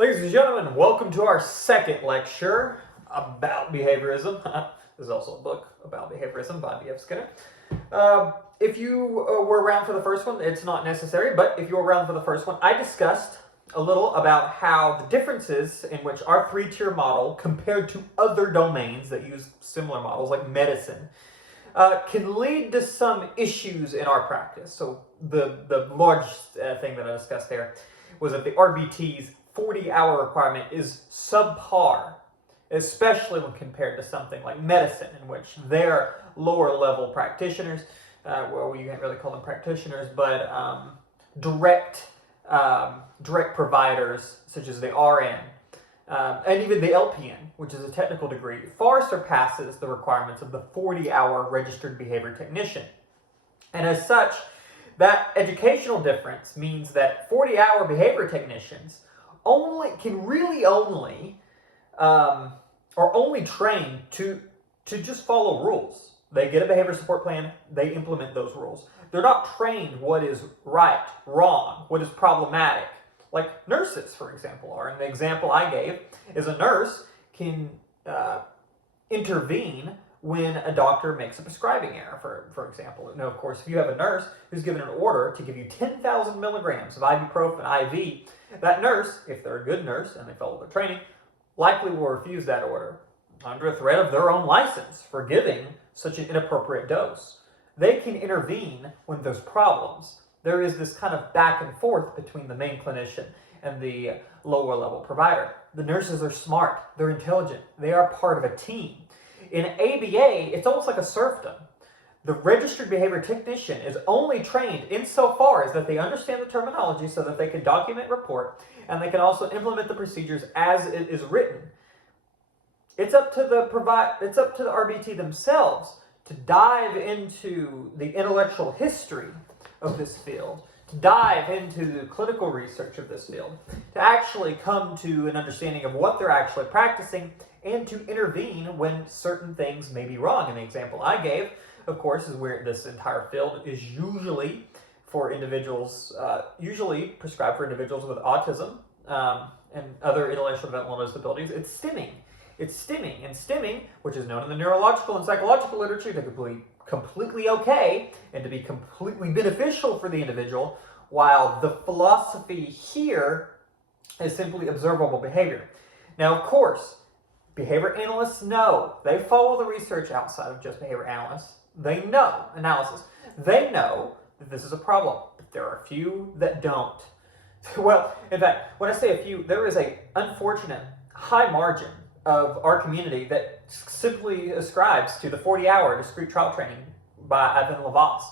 Ladies and gentlemen, welcome to our second lecture about behaviorism. This is also a book about behaviorism by B.F. Skinner. If you were around for the first one, it's not necessary, but if you were around for the first one, I discussed a little about how the differences in which our three-tier model compared to other domains that use similar models like medicine can lead to some issues in our practice. So the large thing that I discussed there was that the RBT's 40-hour requirement is subpar, especially when compared to something like medicine, in which they're lower-level practitioners, well, you can't really call them practitioners, but direct providers, such as the RN, and even the LPN, which is a technical degree, far surpasses the requirements of the 40-hour registered behavior technician. And as such, that educational difference means that 40-hour behavior technicians are only trained to just follow rules. They get a behavior support plan, they implement those rules. They're not trained what is right, wrong, what is problematic, like nurses, for example, are. And the example I gave is a nurse can intervene when a doctor makes a prescribing error, for example. Now, of course, if you have a nurse who's given an order to give you 10,000 milligrams of ibuprofen IV, that nurse, if they're a good nurse and they follow their training, likely will refuse that order under threat of their own license for giving such an inappropriate dose. They can intervene when there's problems. There is this kind of back and forth between the main clinician and the lower level provider. The nurses are smart, they're intelligent, they are part of a team. In ABA, it's almost like a serfdom. The registered behavior technician is only trained insofar as that they understand the terminology so that they can document, report, and they can also implement the procedures as it is written. It's up to the RBT themselves to dive into the intellectual history of this field, to dive into the clinical research of this field, to actually come to an understanding of what they're actually practicing, and to intervene when certain things may be wrong. And the example I gave, of course, is where this entire field is usually for individuals, usually prescribed for individuals with autism and other intellectual developmental disabilities. It's stimming. It's stimming. And stimming, which is known in the neurological and psychological literature to be completely okay and to be completely beneficial for the individual, while the philosophy here is simply observable behavior. Now, of course, behavior analysts know. They follow the research outside of just behavior analysts. They know analysis. They know that this is a problem, but there are a few that don't. Well, in fact, when I say a few, there is an unfortunate high margin of our community that simply ascribes to the 40-hour discrete trial training by Ivan Lavas.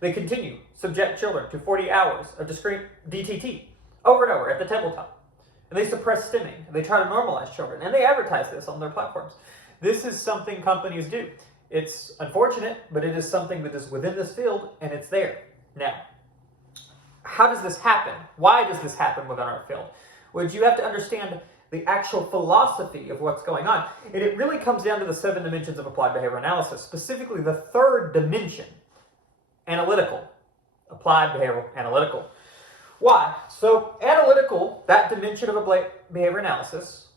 They continue subject children to 40 hours of discrete DTT over and over at the tabletop. And they suppress stimming. They try to normalize children. And they advertise this on their platforms. This is something companies do. It's unfortunate, but it is something that is within this field, and it's there. Now, how does this happen? Why does this happen within our field? Well, you have to understand the actual philosophy of what's going on. And it really comes down to the 7 dimensions of applied behavior analysis, specifically the third dimension, analytical. Applied behavioral analytical. Why? So analytical, that dimension of behavior analysis,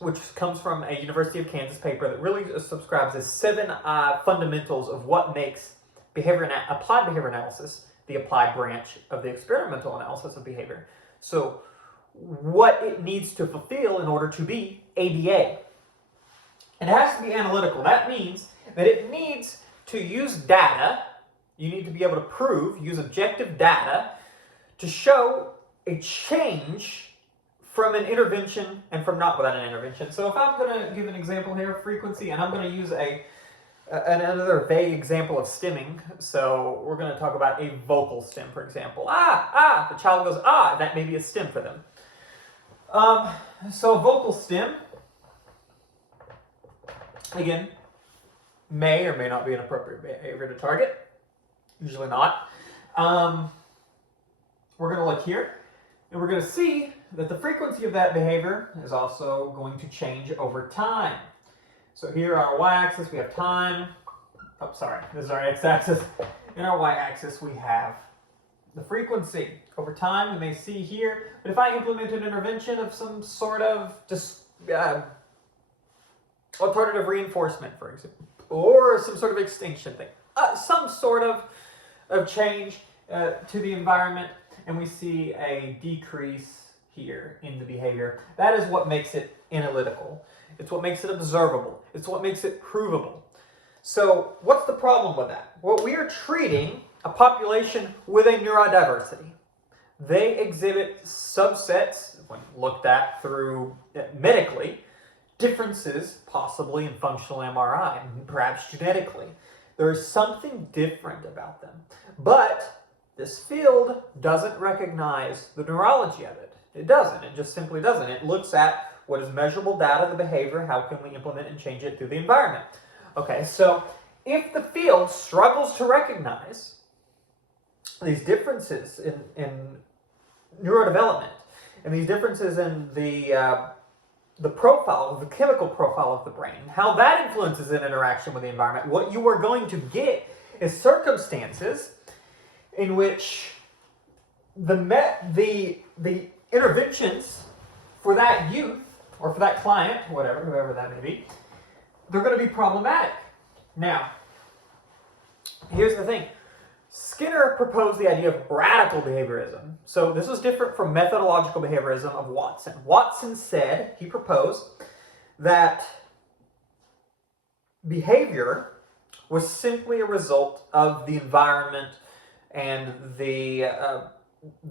which comes from a University of Kansas paper that really subscribes as 7 fundamentals of what makes applied behavior analysis the applied branch of the experimental analysis of behavior. So what it needs to fulfill in order to be ABA. It has to be analytical. That means that it needs to use data. You need to be able to use objective data to show a change from an intervention and from not without an intervention. So if I'm going to give an example here, frequency, and I'm going to use another vague example of stimming. So we're going to talk about a vocal stim, for example. The child goes, that may be a stim for them. So a vocal stim, again, may or may not be an appropriate behavior to target. Usually not. We're going to look here, and we're going to see that the frequency of that behavior is also going to change over time. So here on our y-axis we have time. Oh, sorry, this is our x-axis. In our y-axis we have the frequency. Over time, we may see here, but if I implement an intervention of some sort of just alternative reinforcement, for example, or some sort of extinction thing, some sort of change to the environment, and we see a decrease here in the behavior. That is what makes it analytical. It's what makes it observable. It's what makes it provable. So what's the problem with that? Well, we are treating a population with a neurodiversity. They exhibit subsets, when looked at through medically, differences possibly in functional MRI, perhaps genetically. There is something different about them. But this field doesn't recognize the neurology of it. It doesn't. It just simply doesn't. It looks at what is measurable data, the behavior, how can we implement and change it through the environment. Okay, so if the field struggles to recognize these differences in neurodevelopment and these differences in the profile, the chemical profile of the brain, how that influences an interaction with the environment, what you are going to get is circumstances in which the interventions for that youth or for that client, whoever that may be, they're going to be problematic. Now, here's the thing. Skinner proposed the idea of radical behaviorism. So this was different from methodological behaviorism of Watson. Watson said, he proposed, that behavior was simply a result of the environment and the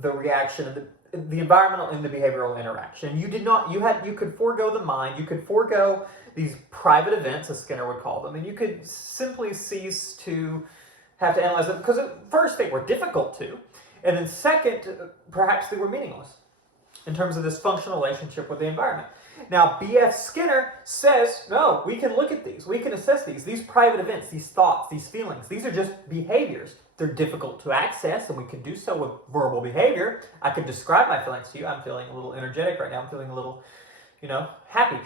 reaction of the environmental and the behavioral interaction. You could forego the mind, you could forego these private events, as Skinner would call them, and you could simply cease to have to analyze them, because at first they were difficult to, and then second, perhaps they were meaningless in terms of this functional relationship with the environment. Now, B.F. Skinner says, no, we can look at these, we can assess these private events, these thoughts, these feelings, these are just behaviors. They're difficult to access, and we can do so with verbal behavior. I can describe my feelings to you. I'm feeling a little energetic right now. I'm feeling a little, happy.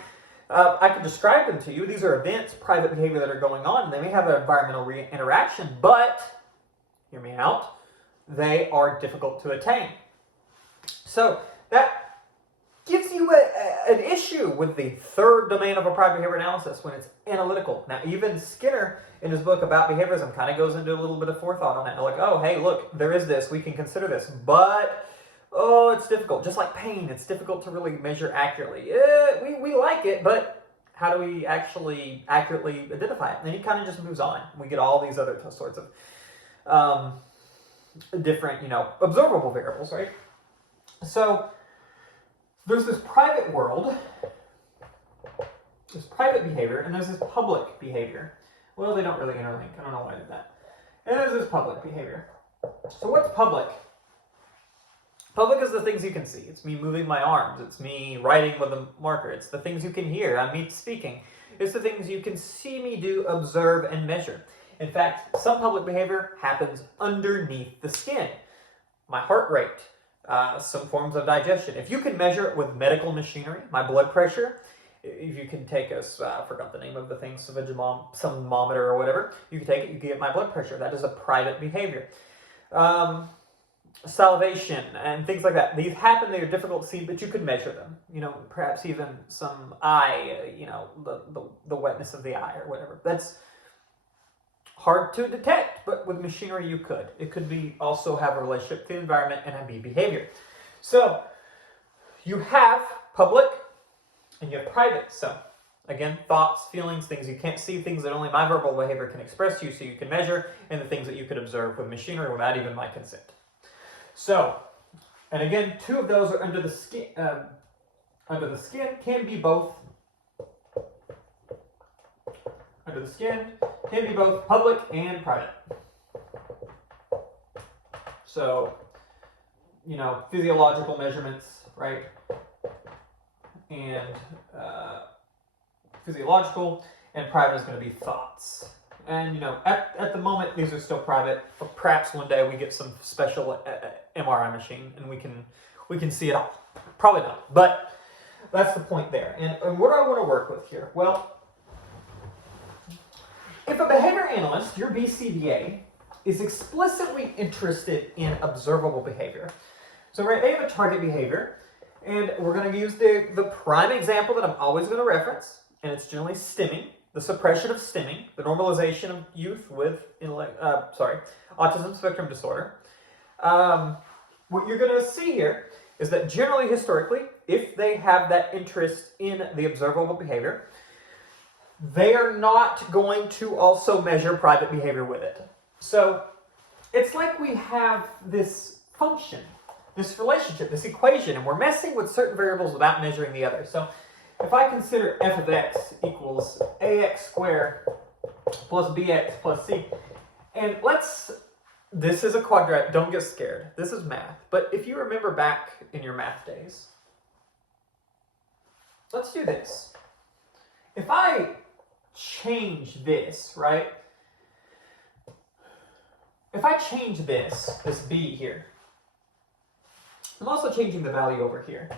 I can describe them to you. These are events, private behavior that are going on. They may have an environmental interaction, but, hear me out, they are difficult to attain. So that gives you an issue with the third domain of applied behavior analysis when it's analytical. Now, even Skinner, in his book about behaviorism, kind of goes into a little bit of forethought on that. Like, oh, hey, look, there is this. We can consider this. But, it's difficult. Just like pain, it's difficult to really measure accurately. We like it, but how do we actually accurately identify it? And then he kind of just moves on. We get all these other sorts of different, observable variables, right? So there's this private world, there's private behavior, and there's this public behavior. Well, they don't really interlink. I don't know why I did that. And there's this public behavior. So what's public? Public is the things you can see. It's me moving my arms. It's me writing with a marker. It's the things you can hear. I'm me speaking. It's the things you can see me do, observe, and measure. In fact, some public behavior happens underneath the skin. My heart rate, some forms of digestion. If you can measure it with medical machinery, my blood pressure, if you can take I forgot the name of the thing, some thermometer or whatever, you can take it, you can get my blood pressure. That is a private behavior. Salivation and things like that. These happen, they are difficult to see, but you could measure them. Perhaps even some eye, the wetness of the eye or whatever. That's hard to detect, but with machinery you could. It could be also have a relationship to the environment and be behavior. So you have public and you have private. So again, thoughts, feelings, things you can't see, things that only my verbal behavior can express to you so you can measure, and the things that you could observe with machinery without even my consent. So, and again, two of those are under the skin. Under the skin can be both. Under the skin can be both public and private. So, physiological measurements, right? And physiological, and private is going to be thoughts. And, at the moment, these are still private. But perhaps one day we get some special MRI machine and we can see it all. Probably not, but that's the point there. And what do I want to work with here? Well, if a behavior analyst, your BCBA, is explicitly interested in observable behavior. So they have a target behavior, and we're going to use the prime example that I'm always going to reference, and it's generally stimming, the suppression of stimming, the normalization of youth with autism spectrum disorder. What you're going to see here is that generally, historically, if they have that interest in the observable behavior, they are not going to also measure private behavior with it. So it's like we have this function, this relationship, this equation, and we're messing with certain variables without measuring the others. So if I consider f of x equals ax squared plus bx plus c, and this is a quadratic, don't get scared, this is math, but if you remember back in your math days, let's do this. If I change this, right? If I change this b here, I'm also changing the value over here,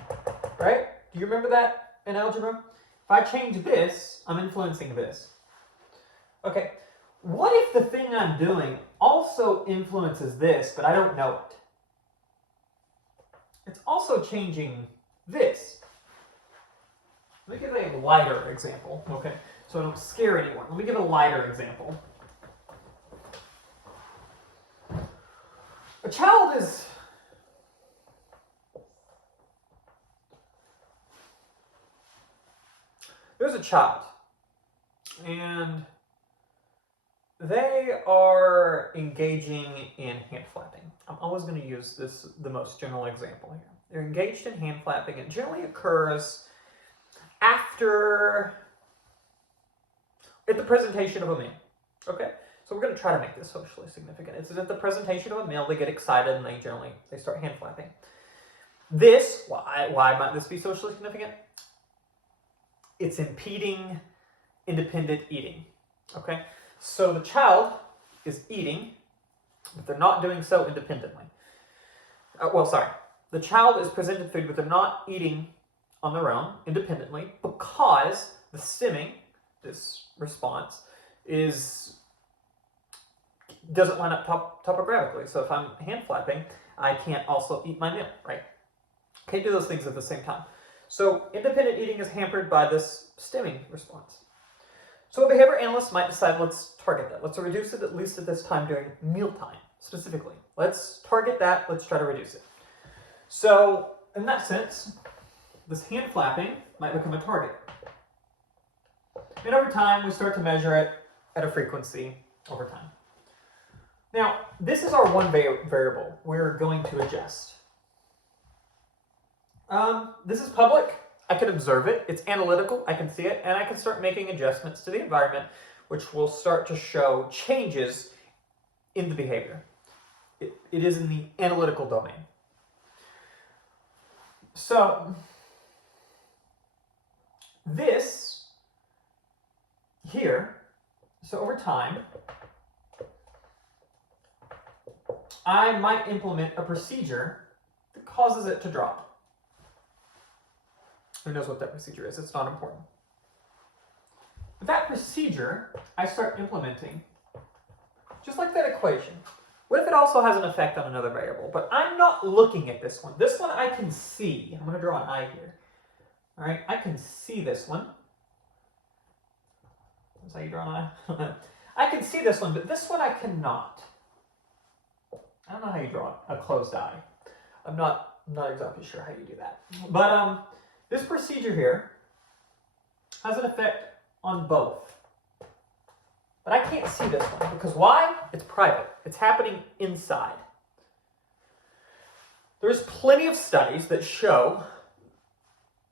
right? Do you remember that in algebra? If I change this, I'm influencing this. Okay, what if the thing I'm doing also influences this, but I don't know it? It's also changing this. Let me give a lighter example, okay? So I don't scare anyone. Let me give a lighter example. A child is... There's a child, and they are engaging in hand flapping. I'm always going to use the most general example here. They're engaged in hand flapping. It generally occurs at the presentation of a meal. Okay, so we're going to try to make this socially significant. It's at the presentation of a meal, they get excited and they start hand flapping. Why might this be socially significant? It's impeding independent eating. Okay, so the child is eating, but they're not doing so independently. The child is presented food, but they're not eating on their own independently because the stimming, this response, doesn't line up topographically. So if I'm hand flapping, I can't also eat my meal, right? Can't do those things at the same time. So independent eating is hampered by this stimming response. So a behavior analyst might decide, let's target that. Let's reduce it at least at this time during mealtime, specifically. Let's target that. Let's try to reduce it. So in that sense, this hand flapping might become a target. And over time, we start to measure it at a frequency over time. Now, this is our one variable we're going to adjust. This is public. I can observe it. It's analytical. I can see it. And I can start making adjustments to the environment, which will start to show changes in the behavior. It is in the analytical domain. So, this here, so over time, I might implement a procedure that causes it to drop. Who knows what that procedure is? It's not important. But that procedure, I start implementing, just like that equation. What if it also has an effect on another variable? But I'm not looking at this one. This one I can see. I'm going to draw an eye here. All right, I can see this one. That's how you draw an eye. I can see this one, but this one I cannot. I don't know how you draw a closed eye. I'm not exactly sure how you do that. But this procedure here has an effect on both. But I can't see this one because why? It's private. It's happening inside. There's plenty of studies that show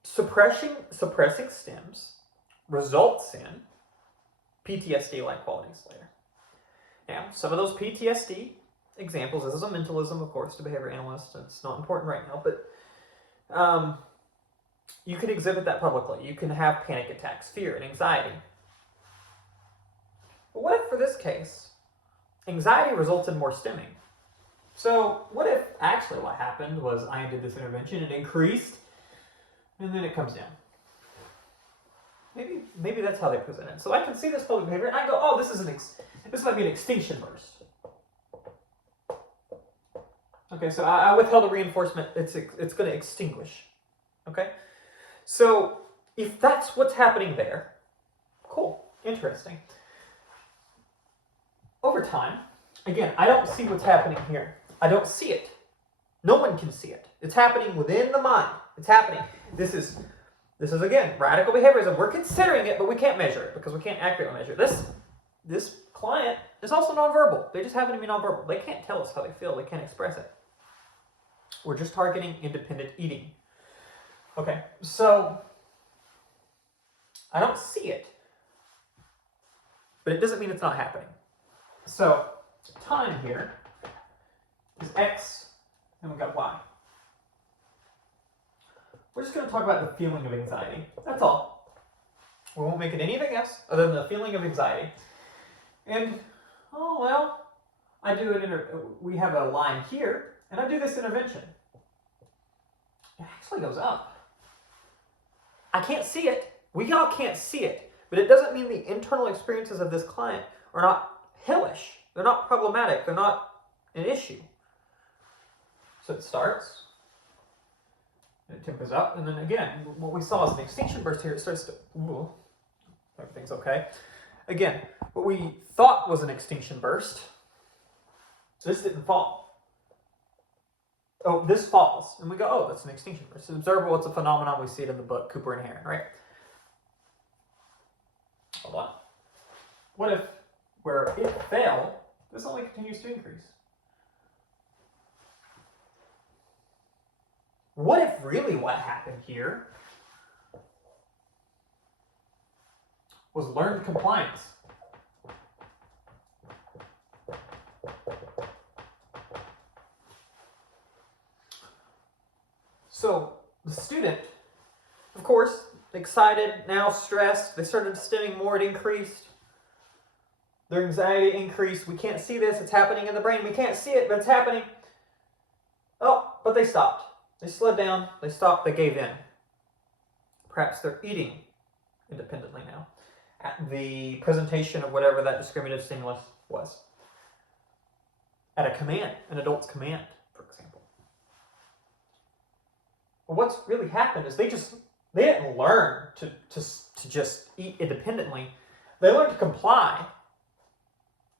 suppressing stims results in PTSD-like qualities later. Now, some of those PTSD examples, this is a mentalism, of course, to behavior analysts. It's not important right now, but you can exhibit that publicly. You can have panic attacks, fear, and anxiety. But what if, for this case, anxiety results in more stimming? So what if actually what happened was I did this intervention, it increased, and then it comes down? Maybe that's how they present it. So I can see this public behavior, and I go, oh, this might be an extinction burst. Okay, so I withheld a reinforcement. It's going to extinguish. Okay, so if that's what's happening there, cool, interesting. Over time, again, I don't see what's happening here. I don't see it. No one can see it. It's happening within the mind. It's happening. This is again radical behaviorism. We're considering it, but we can't measure it because we can't accurately measure it. This client is also nonverbal. They just happen to be nonverbal. They can't tell us how they feel. They can't express it. We're just targeting independent eating. Okay, so I don't see it, but it doesn't mean it's not happening. So time here is x, and we've got y. We're just going to talk about the feeling of anxiety. That's all. We won't make it anything else other than the feeling of anxiety. And, oh, well, I do it, we have a line here, and I do this intervention. It actually goes up. I can't see it. We all can't see it. But it doesn't mean the internal experiences of this client are not hellish. They're not problematic. They're not an issue. So it starts, and it tempers up, and then again, what we saw is an extinction burst here. It starts to, ooh, everything's okay. Again, what we thought was an extinction burst, this didn't fall. Oh, this falls, and we go, oh, that's an extinction burst. It's observable, it's a phenomenon, we see it in the book, Cooper and Heron, right? Hold on. What if, where it fell, this only continues to increase? What if really what happened here was learned compliance? So the student, of course, excited, now stressed, they started stimming more, it increased. Their anxiety increased. We can't see this, it's happening in the brain. We can't see it, but it's happening. Oh, but they stopped. They slowed down, they stopped, they gave in. Perhaps they're eating independently now at the presentation of whatever that discriminative stimulus was. At a command, an adult's command, for example. But what's really happened is they didn't learn to just eat independently. They learned to comply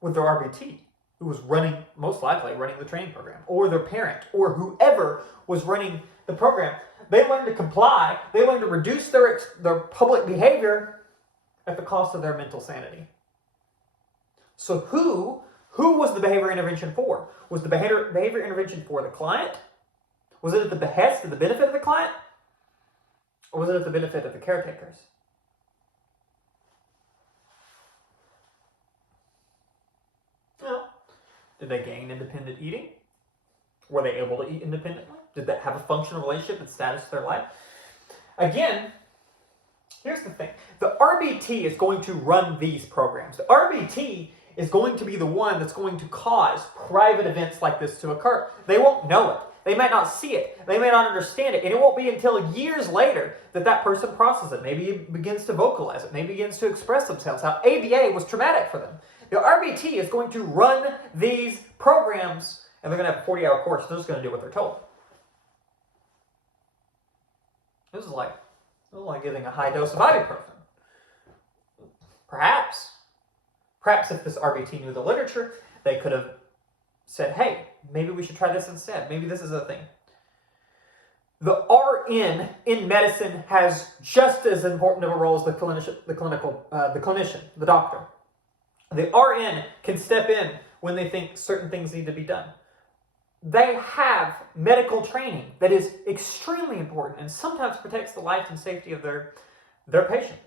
with their RBT, who was most likely running the training program, or their parent, or whoever was running the program. They learned to comply. They learned to reduce their public behavior at the cost of their mental sanity. So who was the behavior intervention for? Was the behavior intervention for the client? Was it at the behest, at the benefit of the client? Or was it at the benefit of the caretakers? No. Did they gain independent eating? Were they able to eat independently? Did that have a functional relationship and status to their life? Again, here's the thing. The RBT is going to run these programs. The RBT is going to be the one that's going to cause private events like this to occur. They won't know it. They might not see it. They may not understand it. And it won't be until years later that person processes it. Maybe it begins to vocalize it. Maybe begins to express themselves. How ABA was traumatic for them. The RBT is going to run these programs, and they're going to have a 40-hour course. They're just going to do what they're told. This is like giving a high dose of ibuprofen. Perhaps if this RBT knew the literature, they could have said, hey, maybe we should try this instead. Maybe this is a thing. The RN in medicine has just as important of a role as the clinician, the doctor. The RN can step in when they think certain things need to be done. They have medical training that is extremely important and sometimes protects the life and safety of their patient.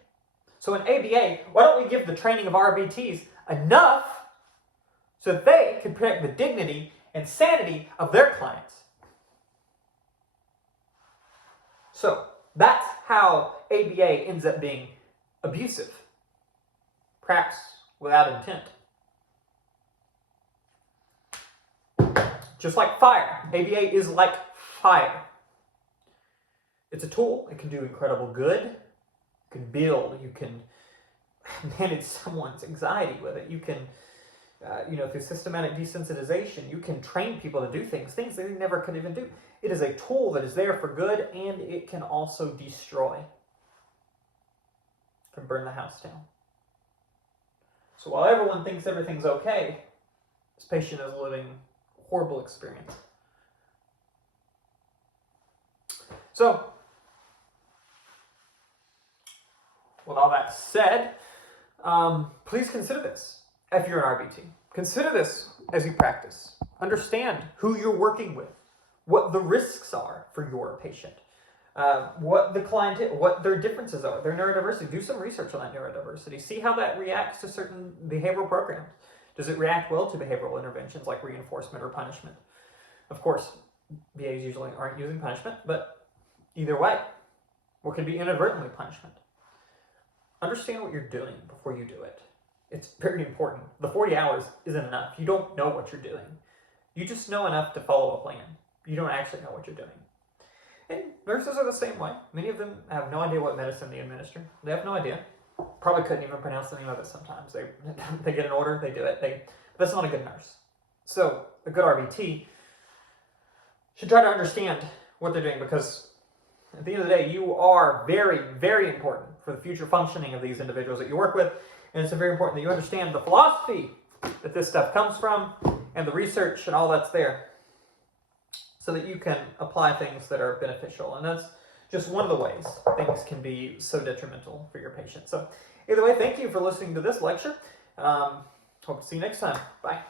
So in ABA, why don't we give the training of RBTs enough so that they can protect the dignity and sanity of their clients? So that's how ABA ends up being abusive, perhaps without intent. Just like fire, ABA is like fire. It's a tool. It can do incredible good. You can build. You can manage someone's anxiety with it. You can through systematic desensitization, you can train people to do things they never could even do. It is a tool that is there for good, and it can also destroy. It can burn the house down. So while everyone thinks everything's okay, this patient is living a horrible experience. So, with all that said, please consider this if you're an RBT. Consider this as you practice. Understand who you're working with, what the risks are for your patient, what the client, what their differences are, their neurodiversity. Do some research on that neurodiversity. See how that reacts to certain behavioral programs. Does it react well to behavioral interventions like reinforcement or punishment? Of course, VAs usually aren't using punishment, but either way, or can be inadvertently punishment. Understand what you're doing before you do it. It's very important. The 40 hours isn't enough. You don't know what you're doing. You just know enough to follow a plan. You don't actually know what you're doing. And nurses are the same way. Many of them have no idea what medicine they administer. They have no idea. Probably couldn't even pronounce the name of it sometimes. They get an order, they do it. That's not a good nurse. So a good RBT should try to understand what they're doing, because at the end of the day, you are very, very important for the future functioning of these individuals that you work with. And it's very important that you understand the philosophy that this stuff comes from and the research and all that's there, so that you can apply things that are beneficial. And that's just one of the ways things can be so detrimental for your patient. So either way, thank you for listening to this lecture. Hope to see you next time. Bye.